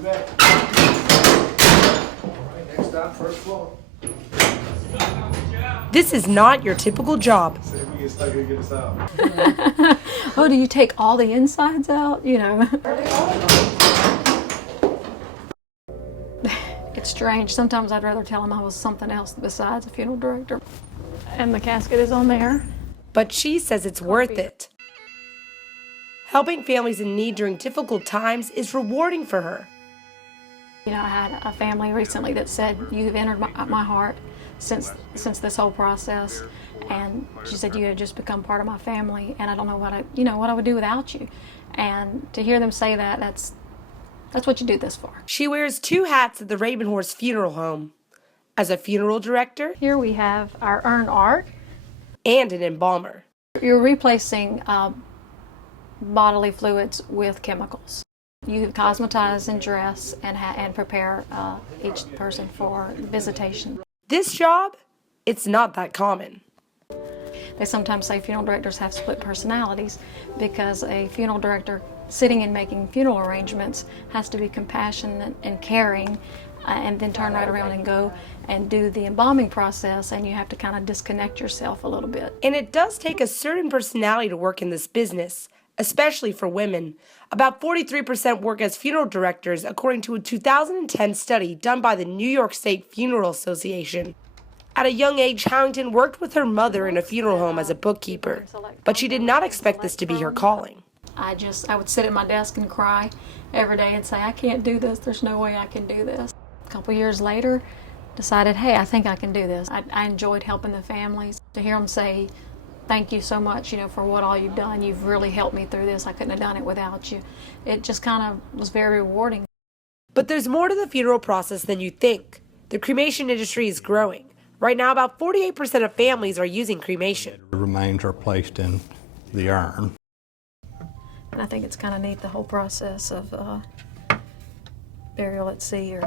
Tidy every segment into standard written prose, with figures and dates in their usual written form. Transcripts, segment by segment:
bet. All right, next stop, first floor. This is not your typical job. See if we get stuck here, get us out. Oh, do you take all the insides out? You know. It's strange. Sometimes I'd rather tell them I was something else besides a funeral director. And the casket is on there. But she says it's worth it. Helping families in need during difficult times is rewarding for her. You know, I had a family recently that said, "You've entered my heart since this whole process," and she said, "You have just become part of my family, and I don't know what I would do without you." And to hear them say that, that's what you do this for. She wears 2 hats at the Ravenhorse Funeral Home, as a funeral director Here we have our urn art. and an embalmer. You're replacing bodily fluids with chemicals. You cosmetize and dress and prepare each person for visitation. This job, it's not that common. They sometimes say funeral directors have split personalities because a funeral director sitting and making funeral arrangements has to be compassionate and caring and then turn right around and go and do the embalming process, and you have to kind of disconnect yourself a little bit. And it does take a certain personality to work in this business, especially for women. About 43% work as funeral directors, according to a 2010 study done by the New York State Funeral Association. At a young age, Harrington worked with her mother in a funeral home as a bookkeeper, but she did not expect this to be her calling. I would sit at my desk and cry every day and say, "I can't do this, there's no way I can do this." A couple years later, decided, hey, I think I can do this. I enjoyed helping the families. To hear them say, "Thank you so much, for what all you've done. You've really helped me through this. I couldn't have done it without you." It just kind of was very rewarding. But there's more to the funeral process than you think. The cremation industry is growing. Right now, about 48% of families are using cremation. The remains are placed in the urn. And I think it's kind of neat, the whole process of burial at sea.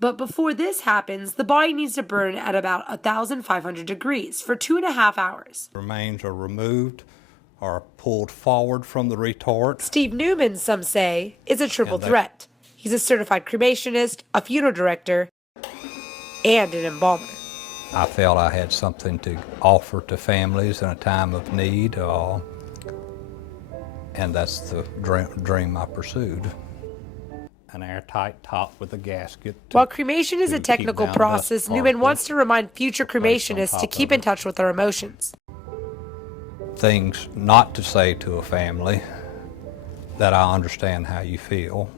But before this happens, the body needs to burn at about 1,500 degrees for 2.5 hours. Remains are removed or pulled forward from the retort. Steve Newman, some say, is a triple threat. He's a certified cremationist, a funeral director, and an embalmer. I felt I had something to offer to families in a time of need, and that's the dream I pursued. An airtight top with a gasket. While cremation is a technical process, Newman wants to remind future cremationists to keep in touch with their emotions. Things not to say to a family that I understand how you feel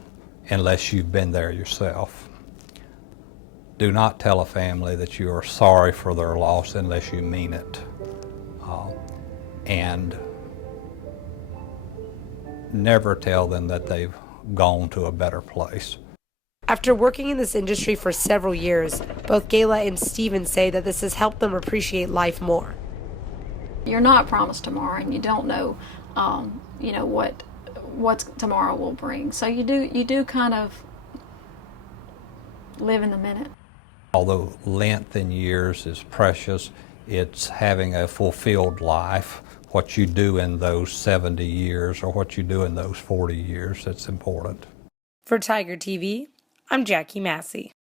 unless you've been there yourself. Do not tell a family that you are sorry for their loss unless you mean it. And never tell them that they've gone to a better place. After working in this industry for several years, both Gayla and Steven say that this has helped them appreciate life more. You're not promised tomorrow, and you don't know, what tomorrow will bring. So you do kind of live in the minute. Although length in years is precious, it's having a fulfilled life. What you do in those 70 years or what you do in those 40 years, that's important. For Tiger TV, I'm Jacque Masse.